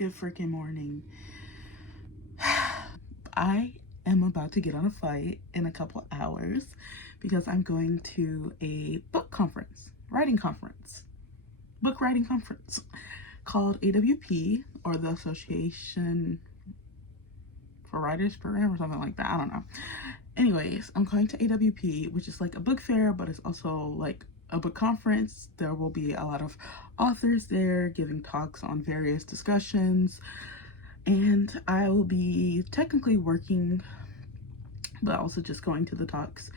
Good freaking morning. I am about to get on a flight in a couple hours because I'm going to a book conference, book writing conference called AWP, or the Association for Writers Program or something like that. I don't know. Anyways, I'm going to AWP, which is like a book fair, but it's also like a book conference. There will be a lot of authors there giving talks on various discussions, and I will be technically working, but also just going to the talks.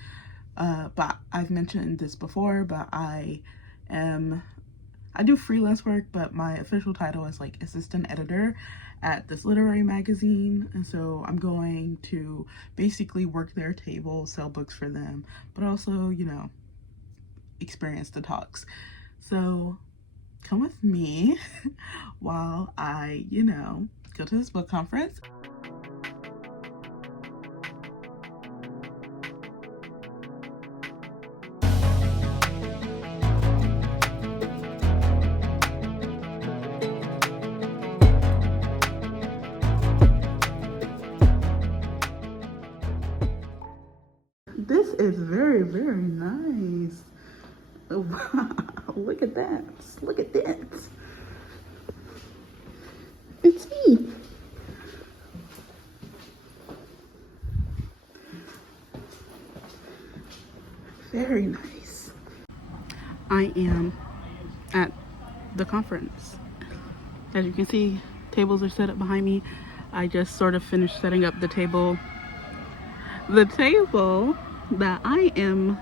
But I've mentioned this before, but I do freelance work, but my official title is like assistant editor at this literary magazine. And so I'm going to basically work their table, sell books for them, but also, you know, experience the talks. So come with me while I, you know, go to this book conference. This is very, very nice. Oh, wow, look at that. Look at that. It's me. Very nice. I am at the conference. As you can see, tables are set up behind me. I just sort of finished setting up the table. The table that I am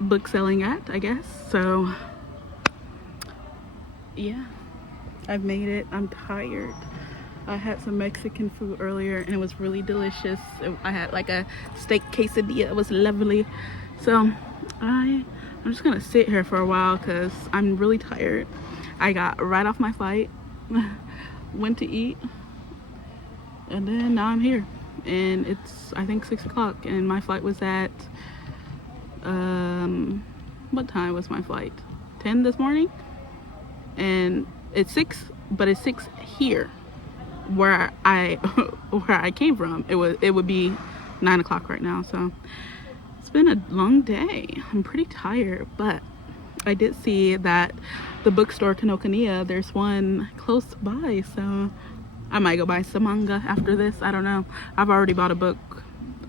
book selling at, I guess. So yeah, I've made it. I'm tired. I had some Mexican food earlier and it was really delicious. I had like a steak quesadilla. It was lovely. So I'm just gonna sit here for a while because I'm really tired. I got right off my flight, went to eat, and then now I'm here. And it's, I think, 6 o'clock, and my flight was at what time was my flight? 10 this morning, and it's 6, but it's 6 here where I came from. It would be 9 o'clock right now. So it's been a long day. I'm pretty tired, but I did see that the bookstore Kinokuniya, there's one close by, so I might go buy some manga after this. I don't know. I've already bought a book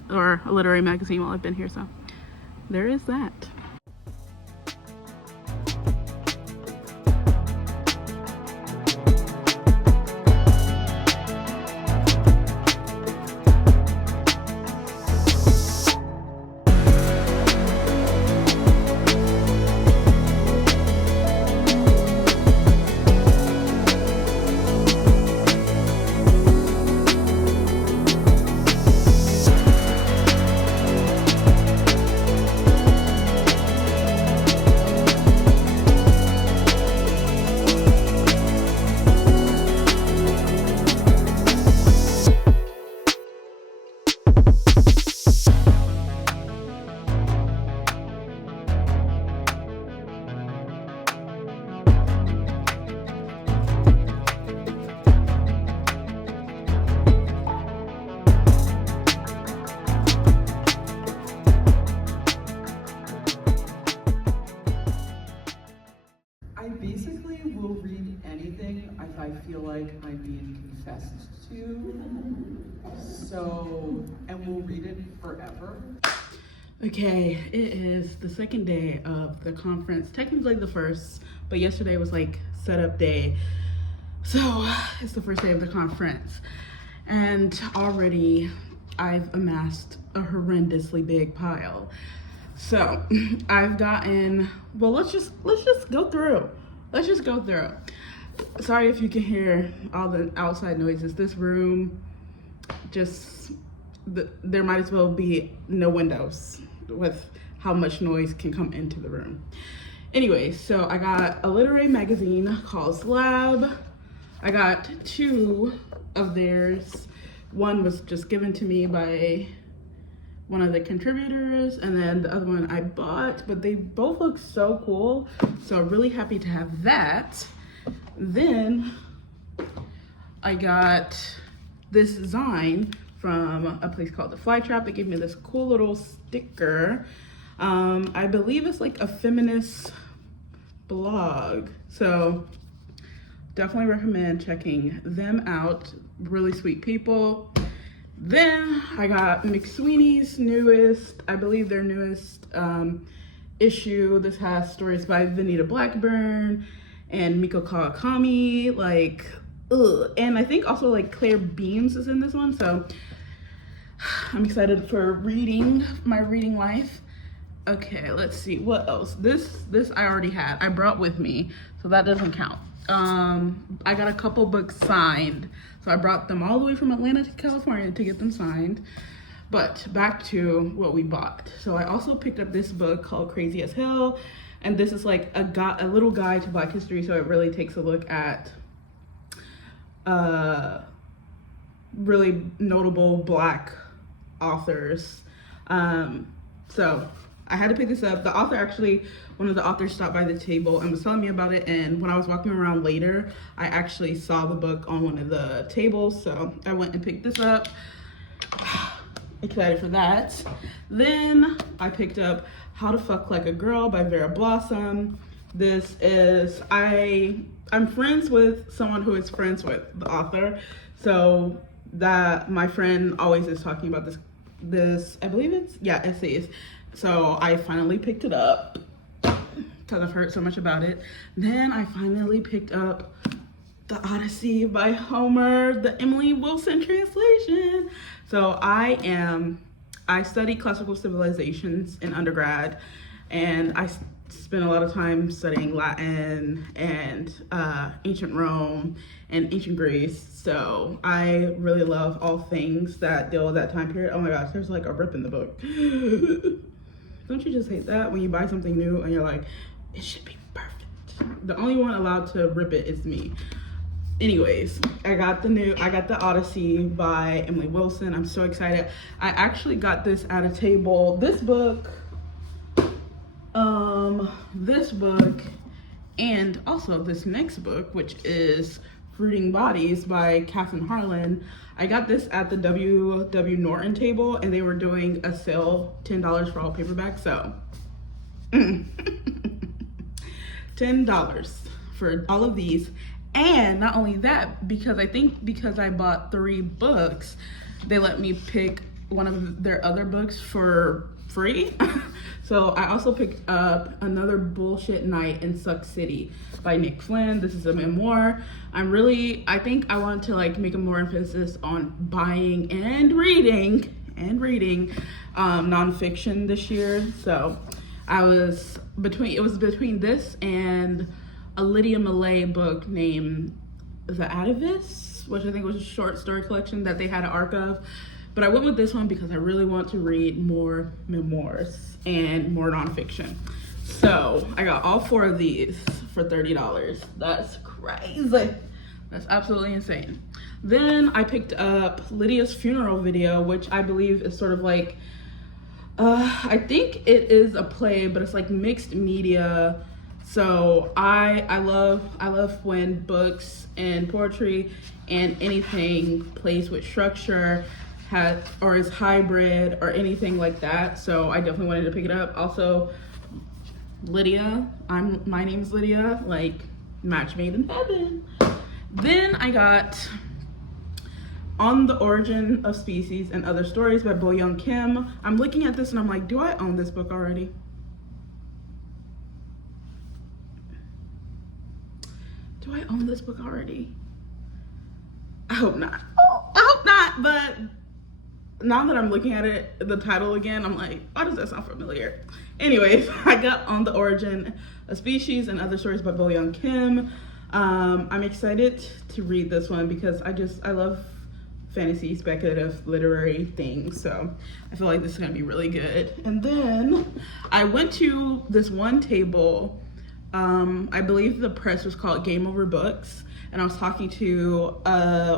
or a literary magazine while I've been here, so there is that. Basically will read anything if I feel like I'm being confessed to. So, and we'll read it forever. Okay, it is the second day of the conference. Technically the first, but yesterday was like setup day. So it's the first day of the conference. And already I've amassed a horrendously big pile. So I've gotten, well, let's just go through. Let's just go through. Sorry if you can hear all the outside noises. This room, there might as well be no windows with how much noise can come into the room. Anyway, so I got a literary magazine called Slab. I got 2 of theirs. One was just given to me by one of the contributors, and then the other one I bought, but they both look so cool. So I'm really happy to have that. Then I got this design from a place called The Fly Trap. They gave me this cool little sticker. I believe it's like a feminist blog. So definitely recommend checking them out. Really sweet people. Then I got McSweeney's newest, I believe their newest issue. This has stories by Venita Blackburn and Miko Kawakami, like, ugh. And I think also like Claire Beams is in this one, so I'm excited for my reading life. Okay, let's see what else. This I already had. I brought with me, so that doesn't count. I got a couple books signed, so I brought them all the way from Atlanta to California to get them signed. But back to what we bought. So I also picked up this book called Crazy as Hell, and this is like a little guide to Black history, so it really takes a look at really notable Black authors. So I had to pick this up. The author actually, one of the authors stopped by the table and was telling me about it, and when I was walking around later, I actually saw the book on one of the tables, so I went and picked this up. Excited for that. Then I picked up How to Fuck Like a Girl by Vera Blossom. This is, I'm friends with someone who is friends with the author, so that my friend always is talking about this I believe it's, yeah, essays. So I finally picked it up because I've heard so much about it. Then I finally picked up The Odyssey by Homer, the Emily Wilson translation. So I studied classical civilizations in undergrad, and I spent a lot of time studying Latin and ancient Rome and ancient Greece. So I really love all things that deal with that time period. Oh my gosh, there's like a rip in the book. Don't you just hate that when you buy something new and you're like, it should be perfect? The only one allowed to rip it is me. Anyways, I got the Odyssey by Emily Wilson. I'm so excited. I actually got this at a table. This book, and also this next book, which is Fruiting Bodies by Katherine Harlan. I got this at the W.W. Norton table, and they were doing a sale, $10 for all paperbacks, so $10 for all of these. And not only that, because I bought 3 books, they let me pick one of their other books for free. So I also picked up Another Bullshit Night in Suck City by Nick Flynn. This is a memoir. I think I want to like make a more emphasis on buying and reading nonfiction this year. So it was between this and a Lydia Millay book named The Atavists, which I think was a short story collection that they had an arc of. But I went with this one because I really want to read more memoirs and more nonfiction. So I got all 4 of these for $30. That's crazy. That's absolutely insane. Then I picked up Lydia's funeral video, which I believe is sort of like, I think it is a play, but it's like mixed media. So I love when books and poetry and anything plays with structure or is hybrid or anything like that. So I definitely wanted to pick it up. Also, Lydia, my name's Lydia, like match made in heaven. Then I got On the Origin of Species and Other Stories by Bo Young Kim. I'm looking at this and I'm like, do I own this book already? Do I own this book already? I hope not. I hope not, but now that I'm looking at it, the title again, I'm like, why does that sound familiar? Anyways, I got On the Origin of Species and Other Stories by Bo Young Kim. I'm excited to read this one because I love fantasy, speculative, literary things. So I feel like this is gonna be really good. And then I went to this one table, I believe the press was called Game Over Books, and I was talking to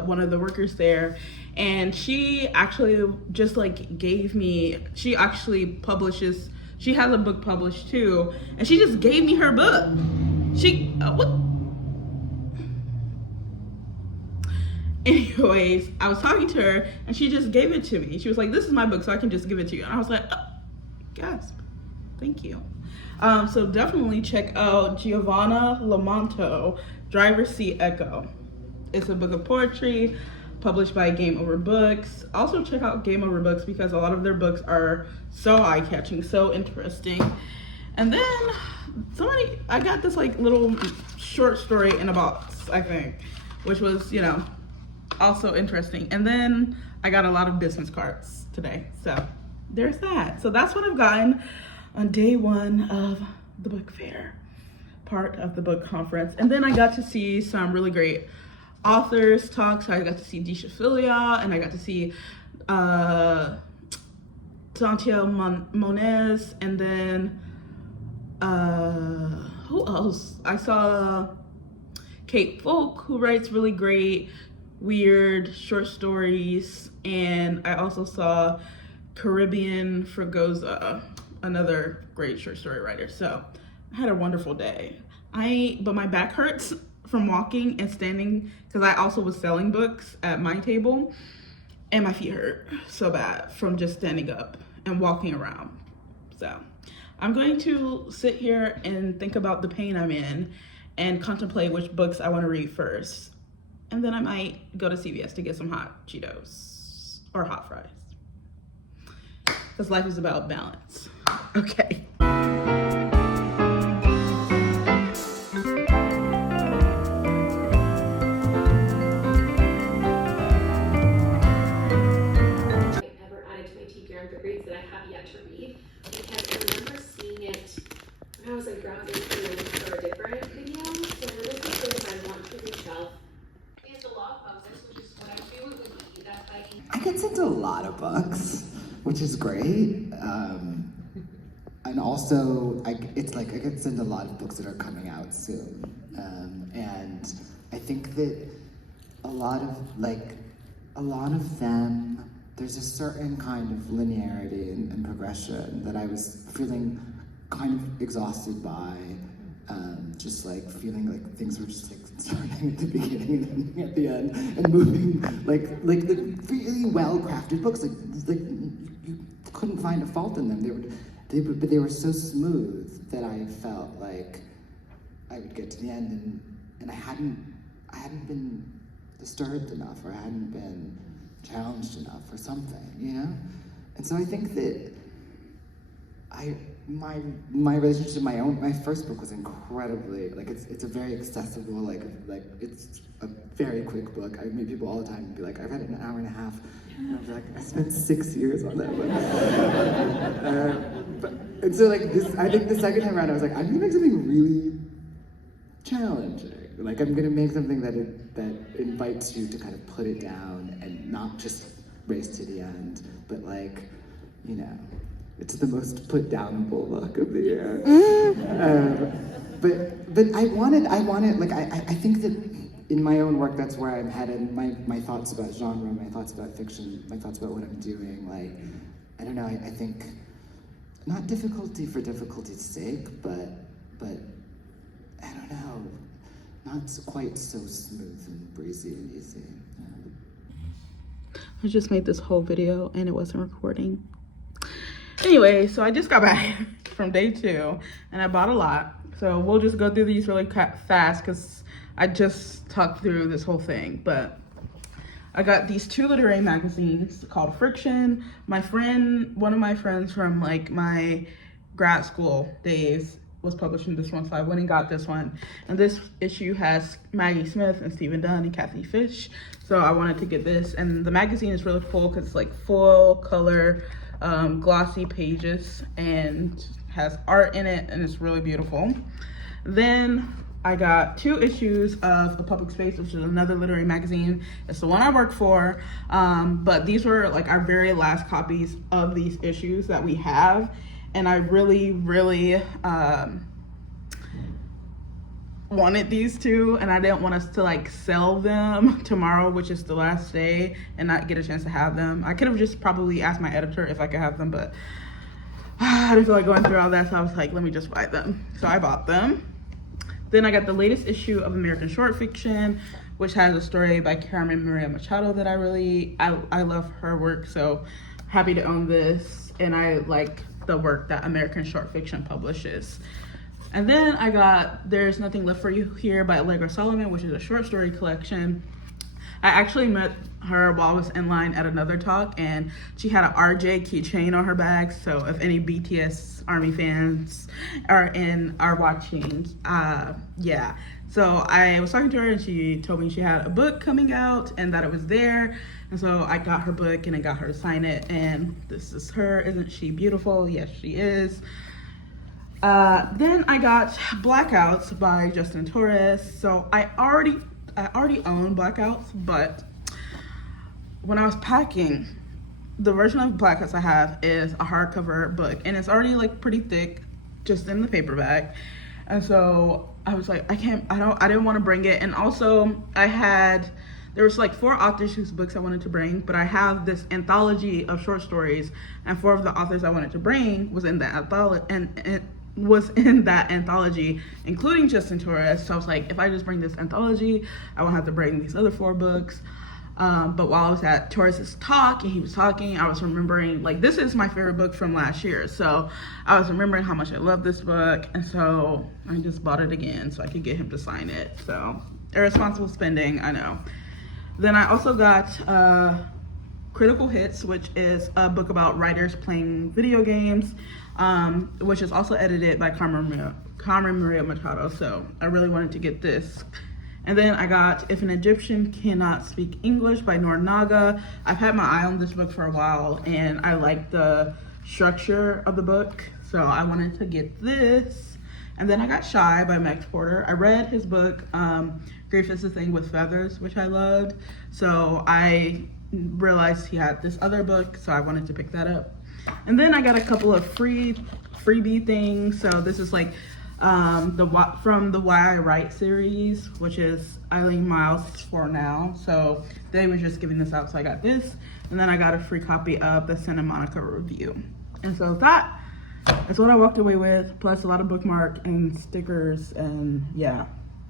one of the workers there, and she actually just like gave me, she has a book published too, and she just gave me her book. Anyways, I was talking to her and she just gave it to me. She was like, this is my book, so I can just give it to you. And I was like, oh, gasp, thank you. So definitely check out Giovanna Lamonto, Driver's Seat Echo. It's a book of poetry published by Game Over Books. Also check out Game Over Books because a lot of their books are so eye-catching, so interesting. And then I got this like little short story in a box, I think, which was, you know, also interesting. And then I got a lot of business cards today. So there's that. So that's what I've gotten on day one of the book fair, part of the book conference. And then I got to see some really great authors talk. So I got to see Disha Filia, and I got to see Santiago Moniz, and then who else? I saw Kate Folk, who writes really great, weird short stories, and I also saw Caribbean Fragoza, another great short story writer. So I had a wonderful day. But my back hurts from walking and standing because I also was selling books at my table, and my feet hurt so bad from just standing up and walking around. So I'm going to sit here and think about the pain I'm in and contemplate which books I want to read first. And then I might go to CVS to get some hot Cheetos or hot fries. Because life is about balance. Okay. That I have yet to read, because I remember seeing it when I was like browsing through for a different video. So I really think I want to reshelf. It's a lot of focus, which is what I feel would be that I get sent a lot of books, which is great. And also, I get sent a lot of books that are coming out soon. And I think that a lot of them, there's a certain kind of linearity and progression that I was feeling kind of exhausted by, just like feeling like things were just like starting at the beginning and ending at the end, and moving like the really well crafted books, like you couldn't find a fault in them. But they were so smooth that I felt like I would get to the end and I hadn't been disturbed enough, or I hadn't been challenged enough or something, you know? And so I think that my relationship to my first book was incredibly, like it's a very accessible, like it's a very quick book. I meet people all the time and be like, I read it in an hour and a half. And I was like, I spent 6 years on that book. And so like this, I think the second time around I was like, I'm gonna make something really challenging. Like I'm gonna make something that invites you to kind of put it down and not just race to the end, but like, you know, it's the most put downable book of the year. But I wanted, like I think that in my own work, that's where I'm headed. My thoughts about genre, my thoughts about fiction, my thoughts about what I'm doing, like, I don't know, I think, not difficulty for difficulty's sake, but I don't know, not quite so smooth and breezy and easy. I just made this whole video and it wasn't recording. Anyway, so I just got back from day 2 and I bought a lot. So we'll just go through these really fast because I just talked through this whole thing. But I got these 2 literary magazines called Friction. One of my friends from like my grad school days was publishing this one, so I went and got this one. And this issue has Maggie Smith and Stephen Dunn and Kathy Fish. So I wanted to get this. And the magazine is really cool because it's like full color, glossy pages and has art in it, and it's really beautiful. Then I got 2 issues of The Public Space, which is another literary magazine. It's the one I work for, but these were like our very last copies of these issues that we have. And I really, really wanted these 2, and I didn't want us to like sell them tomorrow, which is the last day, and not get a chance to have them. I could have just probably asked my editor if I could have them, but I didn't feel like going through all that, so I was like, let me just buy them. So I bought them. Then I got the latest issue of American Short Fiction, which has a story by Carmen Maria Machado that I love her work, so happy to own this, and I like the work that American Short Fiction publishes. And then I got There's Nothing Left for You Here by Allegra Solomon, which is a short story collection. I actually met her while I was in line at another talk, and she had an RJ keychain on her bag. So if any BTS ARMY fans are watching, yeah. So I was talking to her, and she told me she had a book coming out and that it was there. And so I got her book and I got her to sign it. And this is her. Isn't she beautiful? Yes, she is. Then I got Blackouts by Justin Torres. So I already own Blackouts, but when I was packing, the version of Blackouts I have is a hardcover book, and it's already like pretty thick, just in the paperback. And so I was like, I didn't want to bring it. And also there was like 4 authors whose books I wanted to bring, but I have this anthology of short stories, and 4 of the authors I wanted to bring was in that anthology, and it was in that anthology, including Justin Torres. So I was like, if I just bring this anthology, I won't have to bring these other 4 books. But while I was at Torres's talk and he was talking, I was remembering, like, this is my favorite book from last year. So I was remembering how much I love this book. And so I just bought it again so I could get him to sign it. So irresponsible spending, I know. Then I also got Critical Hits, which is a book about writers playing video games, which is also edited by Carmen Maria Machado. So I really wanted to get this. And then I got If an Egyptian Cannot Speak English by Noor Naga. I've had my eye on this book for a while, and I like the structure of the book, so I wanted to get this. And then I got Shy by Max Porter. I read his book, Grief is the Thing with Feathers, which I loved. So I realized he had this other book, so I wanted to pick that up. And then I got a couple of freebie things. So this is like from the Why I Write series, which is Eileen Miles for Now. So they were just giving this out, so I got this. And then I got a free copy of the Santa Monica Review. And so that's what I walked away with, plus a lot of bookmark and stickers, and yeah.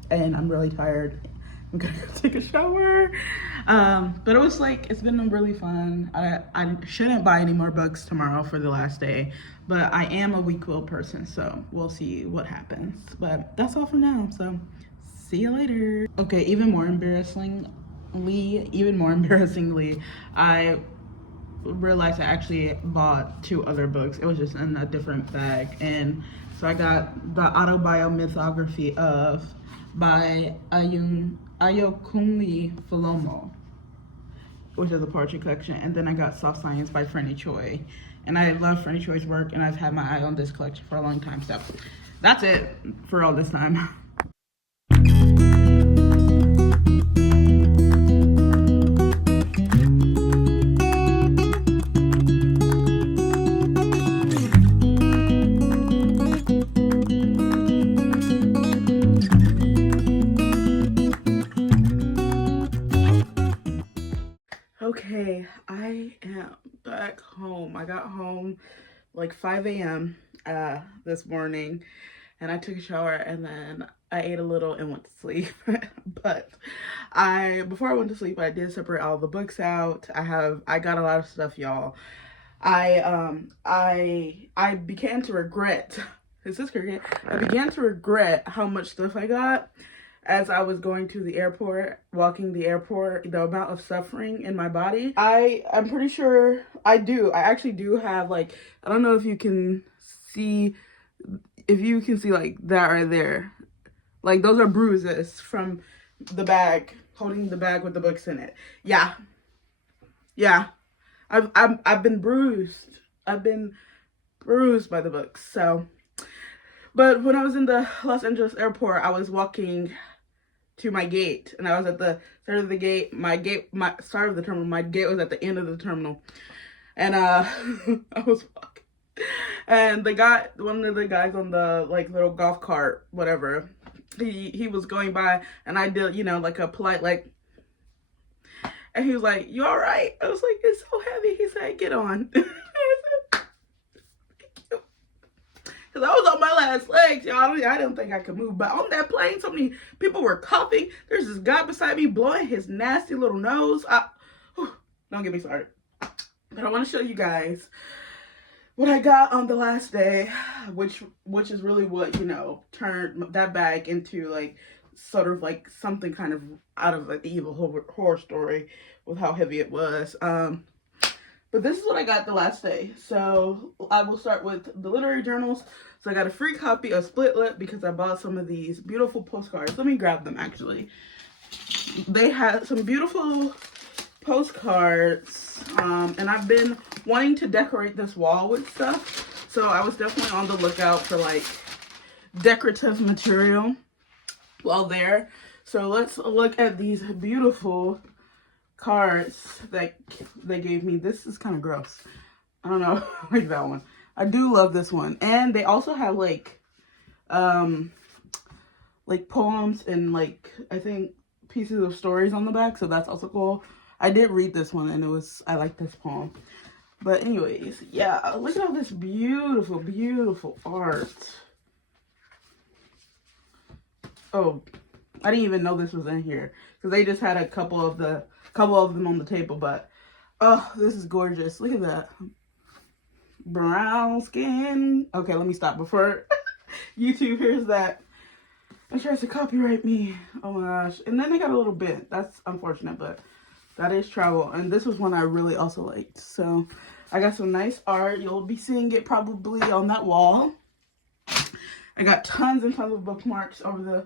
And I'm really tired. I'm gonna go take a shower. But it was like, it's been really fun. I shouldn't buy any more books tomorrow for the last day, but I am a weak-willed person, so we'll see what happens. But that's all for now, so see you later. Okay, even more embarrassingly, I realized I actually bought 2 other books. It was just in a different bag. And so I got the Autobiomythography by Ayokunle Falomo, which is a poetry collection. And then I got Soft Science by Franny Choi. And I love Franny Choi's work, and I've had my eye on this collection for a long time. So that's it for all this time. Okay, I am back home. I got home like 5 a.m. This morning, and I took a shower, and then I ate a little and went to sleep. But before I went to sleep, I did separate all the books out. I got a lot of stuff, y'all. I began to regret. Is this cricket? I began to regret how much stuff I got as I was going to the airport, walking the airport, the amount of suffering in my body. I'm pretty sure I actually do have, like, I don't know if you can see like that right there. Like, those are bruises from the bag, holding the bag with the books in it. Yeah. I've been bruised. I've been bruised by the books. So, but when I was in the Los Angeles airport, I was walking to my gate, and I was at the start of the gate. My start of the terminal. My gate was at the end of the terminal, and I was walking, and one of the guys on the like little golf cart, whatever, he was going by, and I did, like a polite like, and he was like, "You all right?" I was like, "It's so heavy." He said, "Get on." He's because I was on my last legs, y'all. I didn't think I could move. But on that plane, so many people were coughing. There's this guy beside me blowing his nasty little nose. Don't get me started. But I want to show you guys what I got on the last day, which is really what, you know, turned that bag into like sort of like something kind of out of an evil horror story with how heavy it was. But this is what I got the last day. So I will start with the literary journals. So I got a free copy of Split Lip because I bought some of these beautiful postcards. Let me grab them actually. They had some beautiful postcards, and I've been wanting to decorate this wall with stuff. So I was definitely on the lookout for like decorative material while there. So let's look at these beautiful cards that they gave me. This is kind of gross. I don't know. Like that one. I do love this one. And they also have like poems and like I think pieces of stories on the back, so that's also cool. I did read this one and I like this poem. But anyways, yeah, look at all this beautiful, beautiful art. Oh, I didn't even know this was in here because they just had a couple of them on the table. But oh, this is gorgeous. Look at that. Brown skin. Okay, let me stop before YouTube hears that and tries to copyright me. Oh my gosh. And then they got a little bit. That's unfortunate, but that is travel. And this was one I really also liked. So I got some nice art. You'll be seeing it probably on that wall. I got tons and tons of bookmarks over the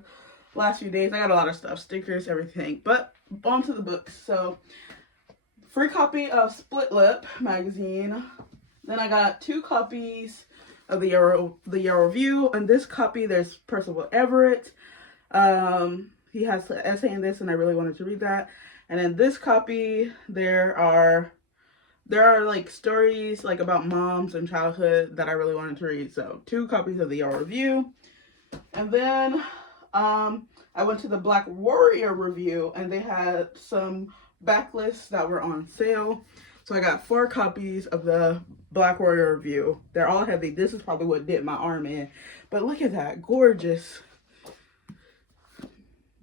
last few days. I got a lot of stuff, stickers, everything. But on to the books. So free copy of Split Lip magazine. Then I got 2 copies of the Yarrow Review. And this copy, there's Percival Everett. He has an essay in this, and I really wanted to read that. And in this copy, there are like stories like about moms and childhood that I really wanted to read. So 2 copies of the Yarrow Review. And then I went to the Black Warrior Review, and they had some backlists that were on sale. So I got 4 copies of the Black Warrior Review. They're all heavy. This is probably what did my arm in. But look at that. Gorgeous.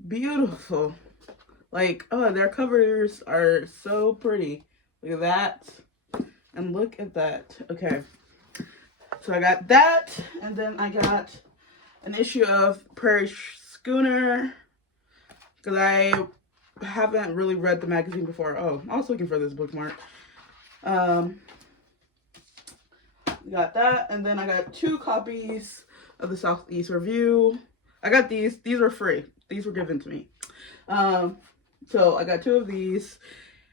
Beautiful. Like, oh, their covers are so pretty. Look at that. And look at that. Okay. So I got that. And then I got an issue of Prairie Schooner. Because I haven't really read the magazine before. Oh, I was looking for this bookmark. Got that. And then I got 2 copies of the Southeast Review. I got these. These were free. These were given to me. So I got 2 of these.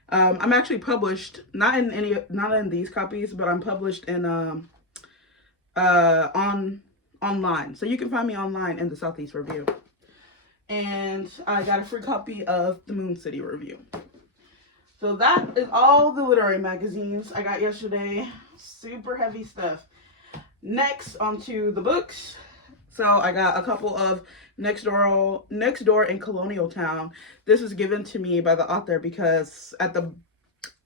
I'm actually published, not in these copies, but I'm published in online. So you can find me online in the Southeast Review. And I got a free copy of the Moon City Review. So that is all the literary magazines I got yesterday. Super heavy stuff. Next, onto the books. So I got a couple of Next Door and Colonial Town. This was given to me by the author because at the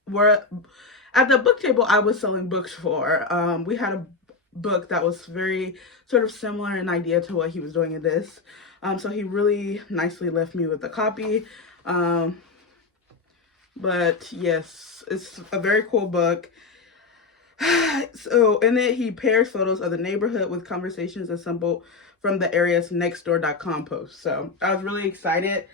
book table I was selling books for, we had a book that was very sort of similar in idea to what he was doing in this. So he really nicely left me with a copy. But yes, it's a very cool book. So in it, he pairs photos of the neighborhood with conversations assembled from the area's nextdoor.com post. So I was really excited.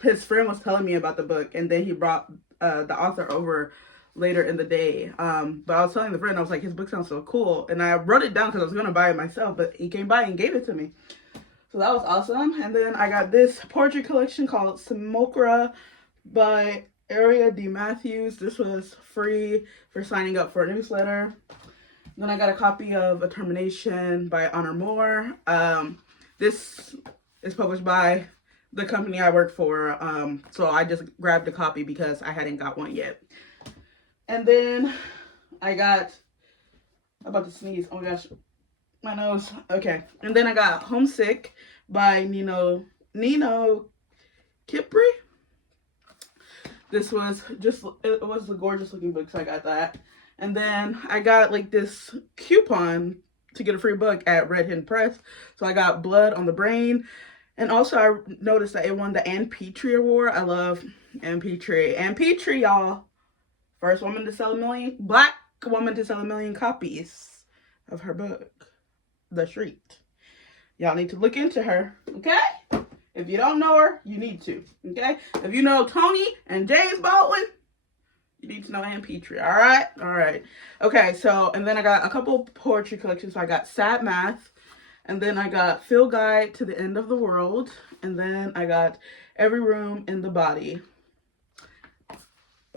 His friend was telling me about the book, and then he brought the author over later in the day. But I was telling the friend, I was like, his book sounds so cool. And I wrote it down because I was going to buy it myself, but he came by and gave it to me. So that was awesome. And then I got this poetry collection called Smokra by Aria D. Matthews. This was free for signing up for a newsletter. Then I got a copy of A Termination by Honor Moore. This is published by the company I work for. So I just grabbed a copy because I hadn't got one yet. And then I got, I'm about to sneeze. Oh my gosh, my nose. Okay. And then I got Homesick by Nino Kipri. This was it was a gorgeous looking book, so I got that. And then I got like this coupon to get a free book at Red Hen Press. So I got Blood on the Brain. And also I noticed that it won the Ann Petrie Award. I love Ann Petrie. Ann Petrie, y'all. First woman to sell Black woman to sell 1 million copies of her book, The Street. Y'all need to look into her, okay? If you don't know her, you need to, okay? If you know Tony and James Baldwin, you need to know Ann Petrie, all right? All right. Okay, so, and then I got a couple poetry collections. So I got Sad Math, and then I got Field Guide to the End of the World, and then I got Every Room in the Body.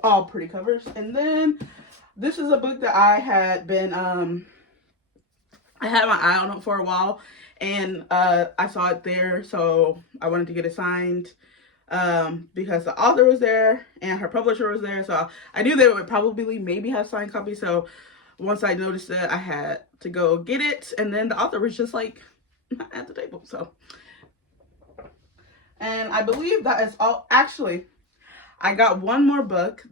All pretty covers. And then this is a book that I had been, I had my eye on it for a while, and I saw it there, so I wanted to get it signed. Because the author was there and her publisher was there, so I knew they would probably maybe have signed copies. So once I noticed that, I had to go get it, and then the author was just like at the table. So, and I believe that is all. Actually, I got one more book.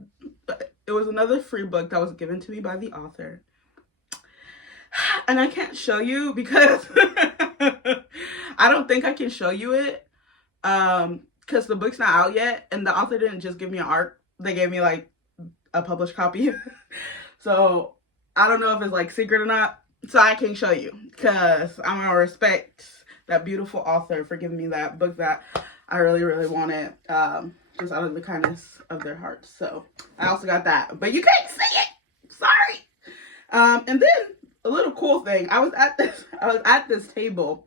It was another free book that was given to me by the author, and I can't show you because I don't think I can show you it. Because the book's not out yet, and the author didn't just give me an art. They gave me like a published copy. So I don't know if it's like secret or not. So I can't show you because I'm gonna respect that beautiful author for giving me that book that I really, really wanted. Just out of the kindness of their hearts. So I also got that, but you can't see it. Sorry. And then a little cool thing. I was at this table.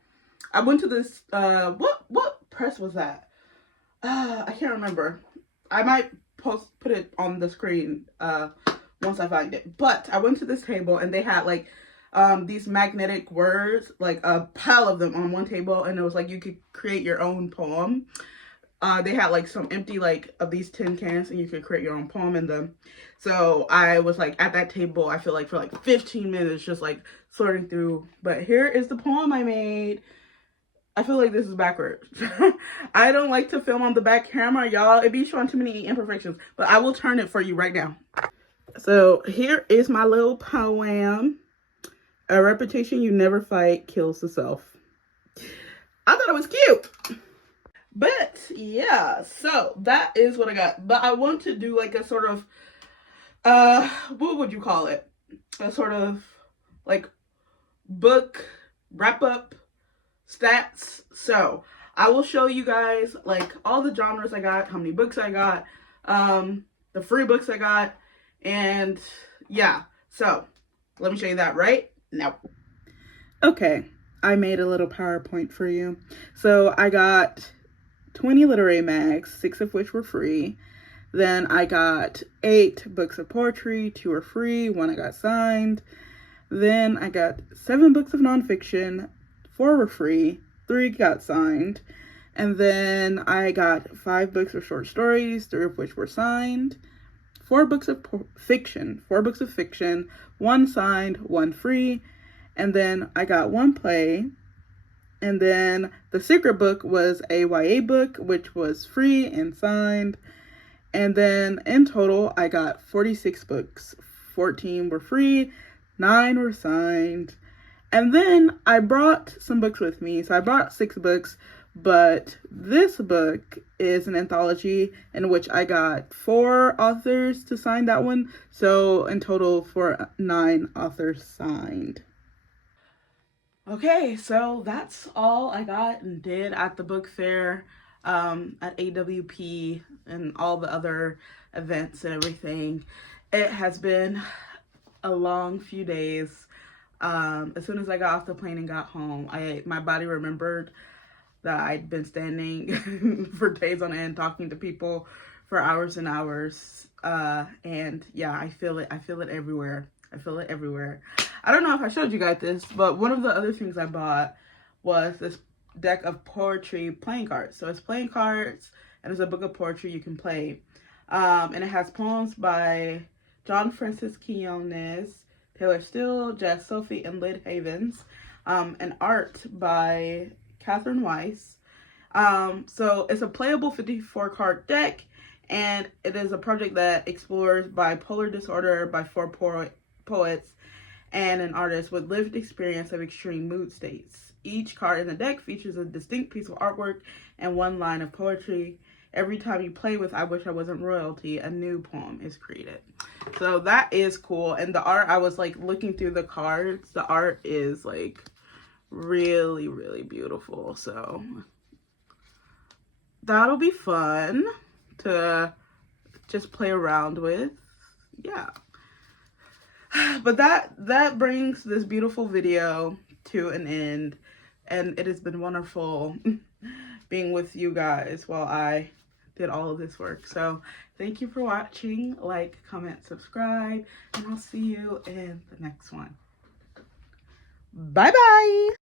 I went to this. What press was that? I can't remember. I might put it on the screen once I find it. But I went to this table and they had like these magnetic words, like a pile of them on one table, and it was like you could create your own poem. They had like some empty like of these tin cans, and you could create your own poem in them. So I was like at that table, I feel like for like 15 minutes just like sorting through. But here is the poem I made. I feel like this is backwards. I don't like to film on the back camera, y'all. It be showing too many imperfections, but I will turn it for you right now. So here is my little poem. A reputation you never fight kills the self. I thought it was cute. But yeah, so that is what I got. But I want to do like a sort of, what would you call it? A sort of like book wrap up stats. So I will show you guys like all the genres I got, how many books I got, the free books I got, and yeah. So let me show you that right now. Okay, I made a little PowerPoint for you. So I got 20 literary mags, 6 of which were free. Then I got 8 books of poetry, 2 are free, 1 I got signed. Then I got 7 books of nonfiction, 4 were free, 3 got signed. And then I got 5 books of short stories, 3 of which were signed. 4 books of fiction, 1 signed, 1 free. And then I got 1 play. And then the secret book was a YA book, which was free and signed. And then in total, I got 46 books. 14 were free, 9 were signed. And then I brought some books with me. So I brought 6 books, but this book is an anthology in which I got 4 authors to sign that one. So in total, 9 authors signed. Okay, so that's all I got and did at the book fair, at AWP and all the other events and everything. It has been a long few days. As soon as I got off the plane and got home, my body remembered that I'd been standing for days on end talking to people for hours and hours. And yeah, I feel it everywhere. I don't know if I showed you guys this, but one of the other things I bought was this deck of poetry playing cards. So it's playing cards and it's a book of poetry you can play. And it has poems by John Francis Quinones, Taylor Steele, Jazz Sophie, and Lyd Havens, and art by Catherine Weiss. So it's a playable 54 card deck, and it is a project that explores bipolar disorder by 4 poets. and an artist with lived experience of extreme mood states. Each card in the deck features a distinct piece of artwork and one line of poetry. Every time you play with I Wish I Wasn't Royalty, a new poem is created. So that is cool. And the art, I was like looking through the cards. The art is like really, really beautiful. So that'll be fun to just play around with. Yeah. But that brings this beautiful video to an end. And it has been wonderful being with you guys while I did all of this work. So thank you for watching. Like, comment, subscribe, and I'll see you in the next one. Bye bye.